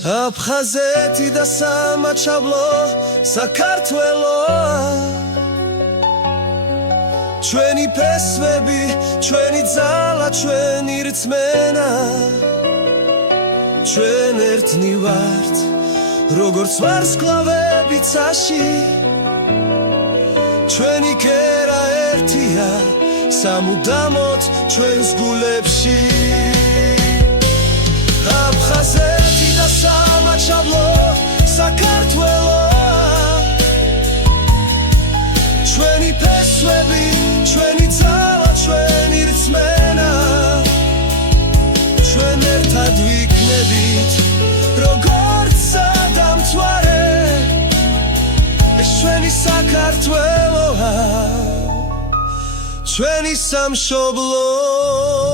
აფხაზეთი და სამაჩაბლო საქართველოა ჩვენი ფესვები, ჩვენი ძალა, ჩვენი რწმენა ჩვენ ერთნი ვართ როგორც ვარსკვლავები ცაში ჩვენი კერა ერთია სამუდამოდ ჩვენს გულებში აფხაზეთი და სამაჩაბლო საქართველოა ჩვენი ფესვები, ჩვენი ძალა, ჩვენი რწმენა ჩვენ ერთად ვიქნებით როგორც სადამთვარე ეს ჩვენი საქართველოა ჩვენი სამშობლო